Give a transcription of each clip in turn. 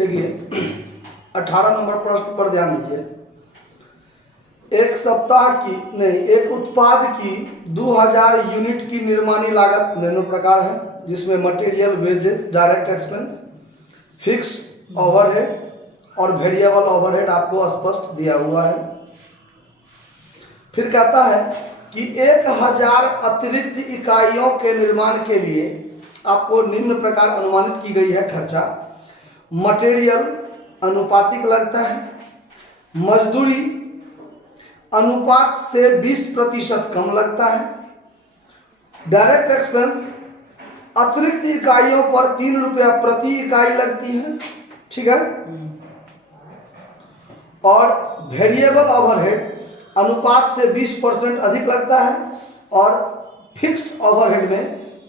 देखिए 18 नंबर प्रश्न पर ध्यान दीजिए। एक सप्ताह की नहीं एक उत्पाद की 2000 यूनिट की निर्माणी लागत निम्न प्रकार है, जिसमें material, wages, direct expense, fixed overhead और वेरिएबल ओवरहेड आपको स्पष्ट दिया हुआ है। फिर कहता है कि 1000 अतिरिक्त इकाइयों के निर्माण के लिए आपको निम्न प्रकार अनुमानित की गई है खर्चा। मटेरियल अनुपातिक लगता है, मजदूरी अनुपात से 20% कम लगता है, डायरेक्ट एक्सपेंस अतिरिक्त इकाइयों पर 3 रुपया प्रति इकाई लगती है, ठीक है, और वेरिएबल ओवरहेड अनुपात से 20% अधिक लगता है, और फिक्स्ड ओवरहेड में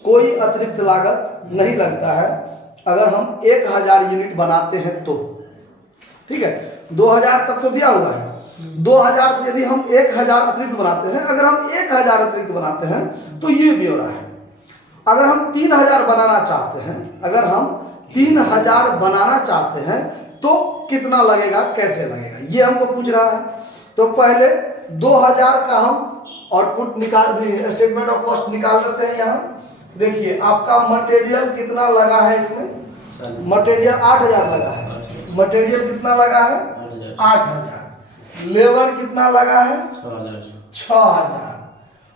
कोई अतिरिक्त लागत नहीं लगता है अगर हम 1000 यूनिट बनाते हैं तो, ठीक है। 2000 तक तो दिया हुआ है, 2000 से यदि हम 1000 अतिरिक्त बनाते हैं, अगर हम 1000 अतिरिक्त बनाते हैं तो ये ब्यौरा है। अगर हम 3000 बनाना चाहते हैं, अगर हम 3000 बनाना चाहते हैं तो कितना लगेगा, कैसे लगेगा, ये हमको पूछ रहा है। तो पहले 2000 का हम आउटपुट निकाल देंगे, स्टेटमेंट ऑफ कॉस्ट निकाल लेते हैं। यहाँ देखिए आपका मटेरियल कितना लगा है, इसमें मटेरियल 8000 लगा है, मटेरियल कितना लगा है 8000, लेबर कितना लगा है 6000,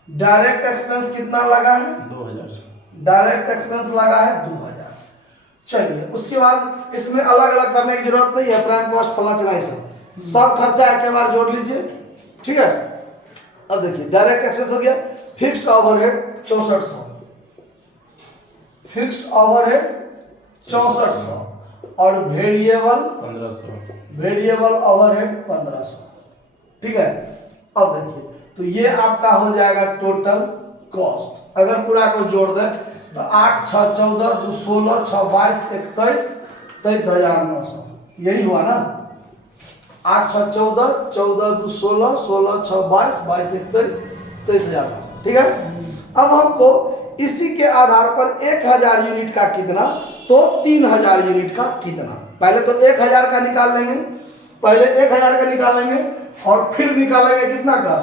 डायरेक्ट एक्सपेंस कितना लगा है 2000, डायरेक्ट एक्सपेंस लगा है 2000। चलिए उसके बाद इसमें अलग अलग करने की जरूरत नहीं है, प्राइम कॉस्ट फलना चला सब खर्चा एक बार जोड़ लीजिए, ठीक है। अब देखिए डायरेक्ट एक्सपेंस हो गया, फिक्स्ड ओवरहेड 6400, फिक्स्ड ओवरहेड 6400 और वेरिएबल 1500, वेरिएबल ओवरहेड 1500, ठीक है। अब देखिए तो ये आपका हो जाएगा टोटल कॉस्ट। अगर पूरा को जोड़ दें तो 8 6 14 2 16 6 22 21 23900, यही हुआ ना। 8 6 14 14 2 16 16 6 22 22 21 23000, ठीक है। अब हमको इसी के आधार पर 1000 यूनिट का कितना, तो 3000 यूनिट का कितना। पहले तो 1000 का निकाल लेंगे, पहले 1000 का निकाल लेंगे और फिर निकालेंगे कितना का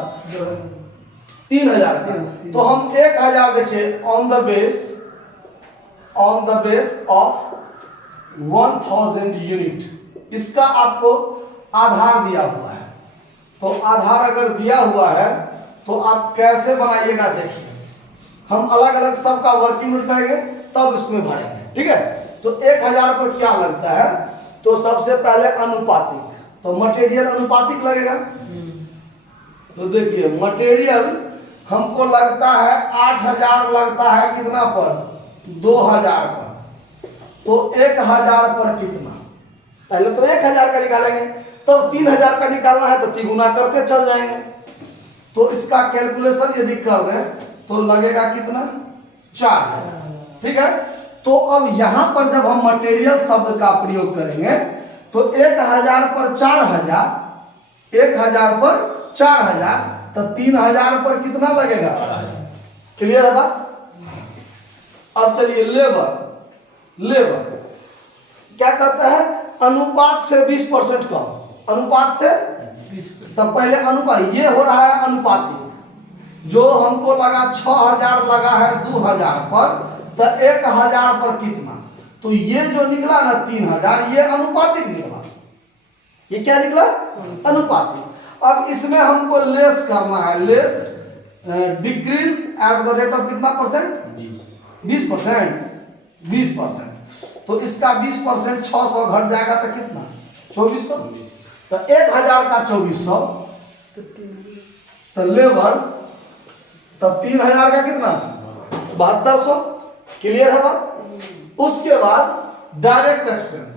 3000 का। तो हम 1000 देखिए on the base of 1000 unit, इसका आपको आधार दिया हुआ है। तो आधार अगर दिया हुआ है तो आप कैसे बनाइएगा, देखिए हम अलग अलग सबका वर्किंग नोट करेंगे तब इसमें भरेंगे, ठीक है। तो 1000 पर क्या लगता है, तो सबसे पहले अनुपातिक, तो मटेरियल अनुपातिक लगेगा। तो देखिए मटेरियल हमको लगता है 8000 लगता है कितना पर 2000 पर, तो 1000 पर कितना, पहले तो 1000 का निकालेंगे, तो 3000 का निकालना है तो तिगुना करते चल जाएंगे। तो इसका कैलकुलेशन यदि कर दें तो लगेगा कितना 4000, ठीक है। तो अब यहां पर जब हम मटेरियल शब्द का प्रयोग करेंगे तो 1000 पर 4000, 1000 पर 4000, तो 3000 पर कितना लगेगा, क्लियर है बात। अब चलिए लेबर क्या कहता है, अनुपात से 20% कम, अनुपात से, तब पहले अनुपात, ये हो रहा है अनुपातिक, जो हमको लगा 6000 लगा है 2000 पर, तो 1000 पर कितना, तो ये जो निकला ना 3000, ये अनुपातिक निकला। ये क्या निकला, अनुपातिक। अब इसमें हमको लेस करना है, less decrease at the rate of कितना परसेंट, 20%। तो इसका 20% 600 घट जाएगा तो कितना 2400, तो 1000 का 2400, तो लेबर, तो 3000 का कितना 7200, क्लियर है बात। उसके बाद डायरेक्ट एक्सपेंस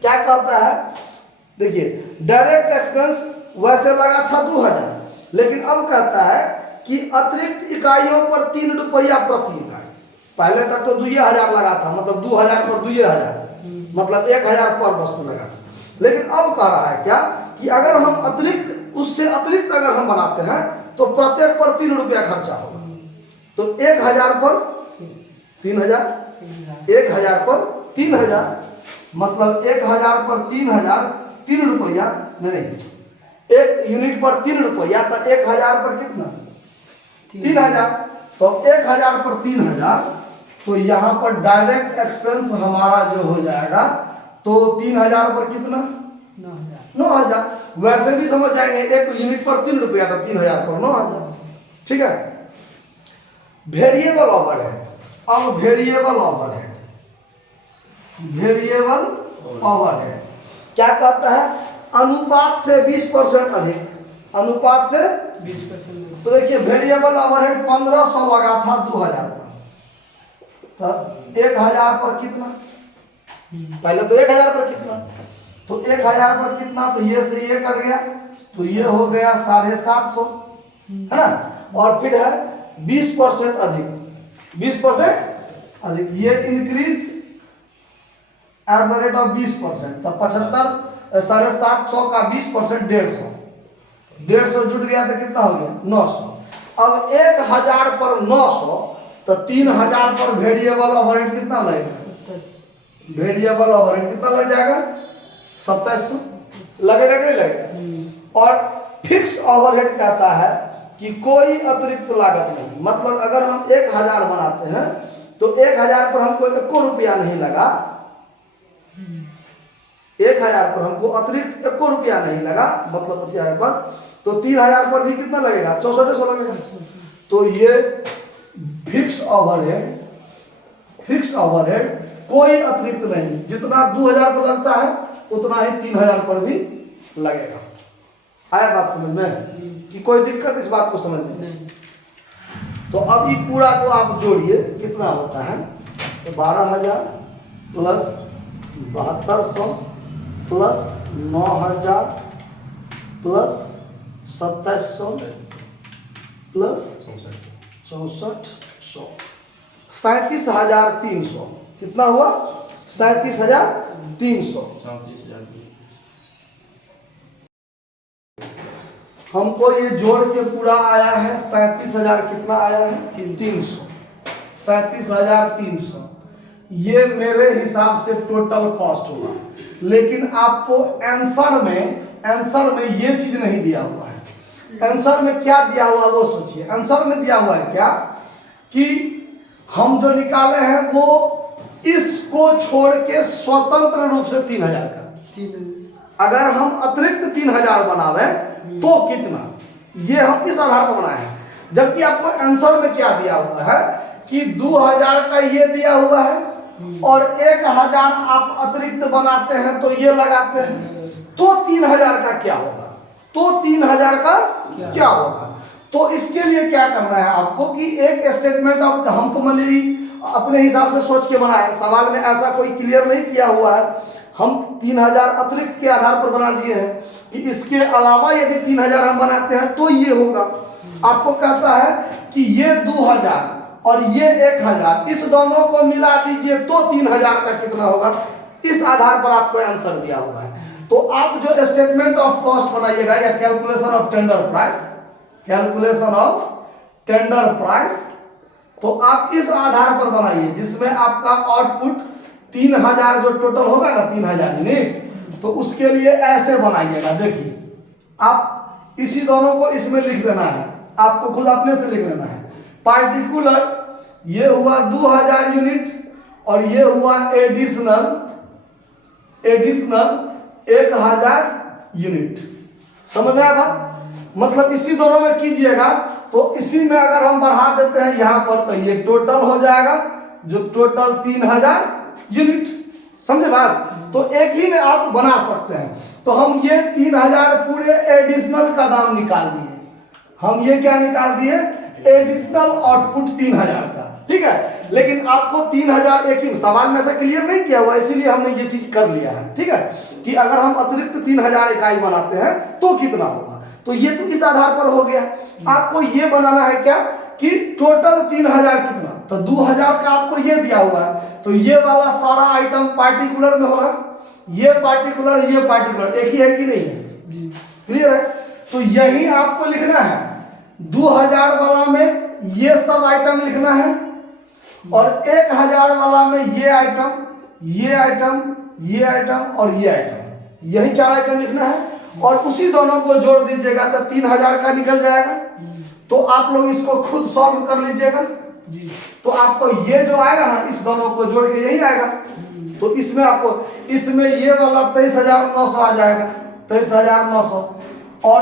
क्या कहता है, देखिए डायरेक्ट एक्सपेंस वैसे लगा था 2000, लेकिन अब कहता है कि अतिरिक्त इकाइयों पर 3 रुपया प्रति इकाई। पहले तक तो 2000 लगा था, मतलब 2000 पर 2000, मतलब 1000 पर वस्तु लगा था। लेकिन अब कह रहा है क्या कि अगर हम अतिरिक्त, उससे अतिरिक्त अगर हम बनाते हैं तो प्रत्येक पर 3 रुपया खर्चा होगा। तो 1000 पर 3000, 1000 पर 3000, मतलब 1000 पर 3000, 3 रुपया, नहीं 1 यूनिट पर 3 रुपया, तो 1000 पर कितना 3000, तो 1000 पर 3000, तो यहाँ पर डायरेक्ट एक्सपेंस हमारा जो हो जाएगा, तो 3000 पर कितना 9000। वैसे भी समझ जाएंगे, 1 यूनिट पर 3 रुपया, तो 3000 पर 9000, ठीक है। वेरिएबल ओवरहेड, अब वेरिएबल ओवरहेड, वेरिएबल ओवरहेड क्या कहता है, अनुपात से 20% अधिक, अनुपात से 20%। तो देखिए वेरिएबल ओवरहेड 1500 लगा था 2000 पर, तो 1000 पर कितना, पहले तो 1000 पर कितना, तो 1000 पर कितना, तो ये से ये कट गया, तो ये हो गया 750, है ना। और फिर है 20% अधिक, 20% अधिक, ये increase at the rate of 20%, तो 75, 750 का 20% 150, 150 जुट गया तो कितना हो गया 900। अब 1000 पर 900, तो 3000 पर वेरिएबल ओवरहेड कितना लगेगा, वेरिएबल ओवरहेड कितना लग जाएगा 2700, लगेगा कि नहीं लगेगा। और फिक्स्ड ओवरहेड कहता है कि कोई अतिरिक्त लागत नहीं, मतलब अगर हम 1000 बनाते हैं तो 1000 पर हमको 1 रुपया नहीं लगा, 1000 पर हमको अतिरिक्त 1 रुपया नहीं लगा, मतलब अतिरिक्त पर, तो 3000 पर भी कितना लगेगा 6400 लगेगा। तो ये फिक्स्ड ओवरहेड, फिक्स्ड ओवरहेड कोई अतिरिक्त नहीं, जितना 2000 पर लगता है उतना ही 3000 पर भी लगेगा। आया बात समझ में कि कोई दिक्कत इस बात को समझने में। तो अब ये पूरा को आप जोड़िए कितना होता है, तो 12000 प्लस 7200 प्लस 9000 प्लस 2700 प्लस 6400, 37300, कितना हुआ 37300। हमको ये जोड़ के पूरा आया है 37000, कितना आया है 300, 37300। ये मेरे हिसाब से टोटल कॉस्ट हुआ, लेकिन आपको आंसर में ये चीज नहीं दिया हुआ है। आंसर में क्या दिया हुआ वो सोचिए। आंसर में दिया हुआ है क्या कि हम जो निकाले हैं वो इसको छोड़ के स्वतंत्र रूप से 3000 का, अगर हम अतिरिक्त 3000 बनावे तो कितना, ये हम इस आधार पर बनाए हैं। जबकि आपको आंसर में क्या दिया हुआ है कि 2000 का ये दिया हुआ है और 1000 आप अतिरिक्त बनाते हैं तो ये लगाते हैं, तो 3000 का क्या होगा, तो 3000 का क्या होगा। तो इसके लिए क्या करना है आपको कि एक स्टेटमेंट ऑफ, हम तो मान लीजिए अपने हिसाब से सोच के बनाए, सवाल में ऐसा कोई क्लियर नहीं किया हुआ है, हम 3000 अतिरिक्त के आधार पर बना दिए हैं कि इसके अलावा यदि 3000 हम बनाते हैं तो ये होगा। आपको कहता है कि ये 2000 और ये 1000, इस दोनों को मिला दीजिए तो 3000 का कितना होगा, इस आधार पर आपको आंसर दिया हुआ है। तो आप जो स्टेटमेंट ऑफ कॉस्ट बनाइएगा या calculation of tender price, calculation of tender price, तो आप इस आधार पर बनाइए जिसमें आपका आउटपुट 3000 जो टोटल होगा ना 3000 यूनिट, तो उसके लिए ऐसे बनाइएगा। देखिए आप इसी दोनों को इसमें लिख देना है, आपको खुद अपने से लिख लेना है। पार्टिकुलर ये हुआ 2000 यूनिट और ये हुआ एडिशनल 1000 यूनिट। समझ में आया बात, मतलब इसी दोनों में कीजिएगा तो इसी में अगर हम बढ़ा देते हैं यहां पर तो ये टोटल हो जाएगा जो टोटल 3000 यूनिट। समझे बात, तो एक ही में आप बना सकते हैं। तो हम ये 3000 पूरे एडिशनल का दाम निकाल दिए, हम ये क्या निकाल दिए, एडिशनल आउटपुट 3000 का, ठीक है। लेकिन आपको 3000 एक ही सवाल में ऐसा क्लियर नहीं किया हुआ, इसीलिए हमने ये चीज कर लिया है, ठीक है, कि अगर हम अतिरिक्त 3000 इकाई बनाते हैं तो कितना होगा। तो ये तो इस आधार पर हो गया। आपको ये बनाना है क्या कि टोटल 3000 कितना, तो 2000 का आपको ये दिया हुआ है, तो ये वाला सारा आइटम पार्टिकुलर में होगा, ये पार्टिकुलर एक ही है कि नहीं है, क्लियर है। तो यही आपको लिखना है 2000 वाला में ये सब आइटम लिखना है और 1000 वाला में ये आइटम, ये आइटम, ये आइटम और ये आइटम, यही 4 आइटम लिखना है। और उसी दोनों को जोड़ दीजिएगा तो 3000 का निकल जाएगा। तो आप लोग इसको खुद सॉल्व कर लीजिएगा जी। तो आपको ये जो आएगा ना, इस दोनों को जोड़ के यही आएगा। तो इसमें आपको, इसमें ये वाला 23900 आ जाएगा, 23900। और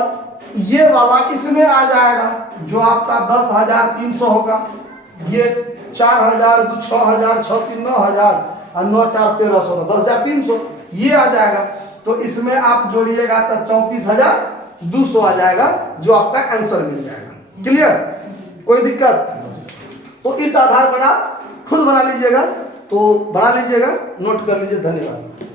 ये वाला इसमें आ जाएगा जो आपका 10300 होगा। ये 4000, 6000, 6 3 9000 और 9 4 1300, 10300 ये आ जाएगा। तो इसमें आप जोड़िएगा तो 34200 आ जाएगा, जो आपका आंसर मिल जाएगा। क्लियर? कोई दिक्कत? तो इस आधार पर आप खुद बना लीजिएगा, तो बना लीजिएगा, नोट कर लीजिए। धन्यवाद।